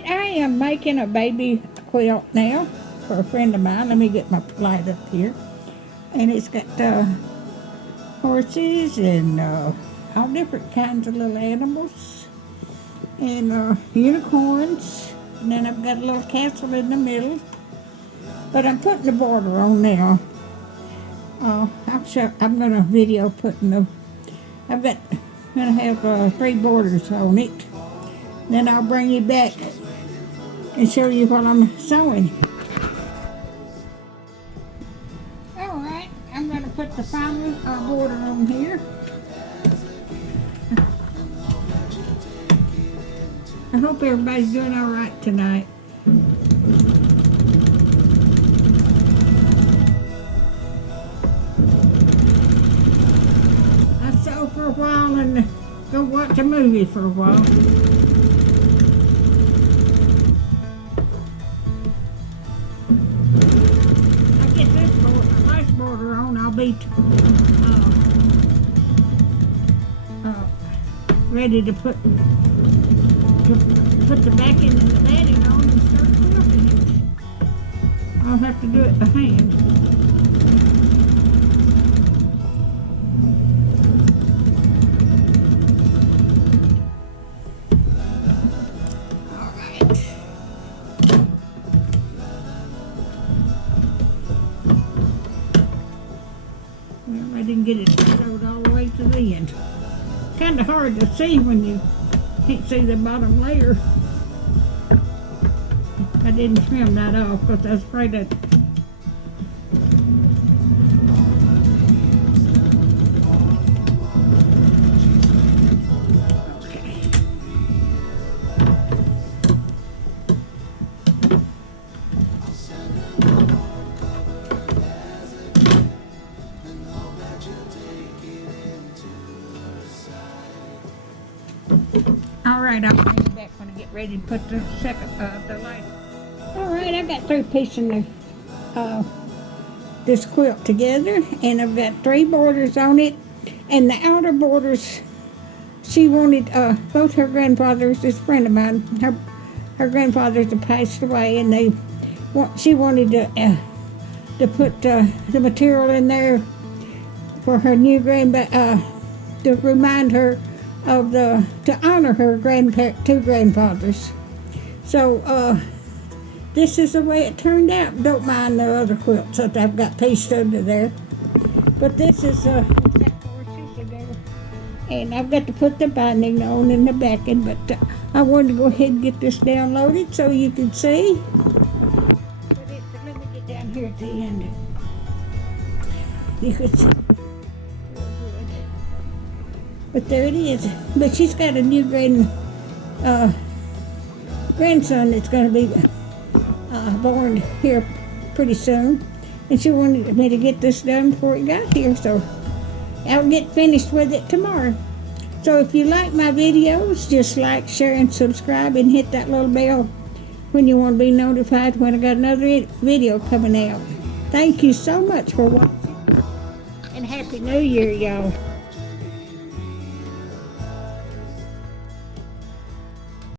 right, I am making a baby quilt now for a friend of mine. Let me get my light up here. And it's got horses and all different kinds of little animals and unicorns. And then I've got a little castle in the middle. But I'm putting the border on now. I'm going to video putting the, I'm going to have 3 borders on it. Then I'll bring you back and show you what I'm sewing. Alright, I'm going to put the final border on here. I hope everybody's doing alright tonight. I sew for a while and go watch a movie for a while. Border on, I'll be ready to put the backing and the batting on and start quilting it. I'll have to do it by hand. I didn't get it sewed all the way to the end. Kind of hard to see when you can't see the bottom layer. I didn't trim that off because I was afraid that Alright, I'll bring it back when I get ready to put the second, the light. Alright, I got 3 pieces of this quilt together, and I've got 3 borders on it. And the outer borders, she wanted, both her grandfathers, this friend of mine, her grandfathers have passed away, and she wanted to put the material in there for her new to remind her of to honor her 2 grandfathers. So this is the way it turned out. Don't mind the other quilts that I've got pieced under there, but this is got horses in there, and I've got to put the binding on in the backing. But I wanted to go ahead and get this downloaded so you can see. Let me get down here at the end. You could see. But there it is. But she's got a new grandson that's going to be born here pretty soon. And she wanted me to get this done before it got here. So I'll get finished with it tomorrow. So if you like my videos, just like, share, and subscribe. And hit that little bell when you want to be notified when I got another video coming out. Thank you so much for watching. And Happy New Year, y'all.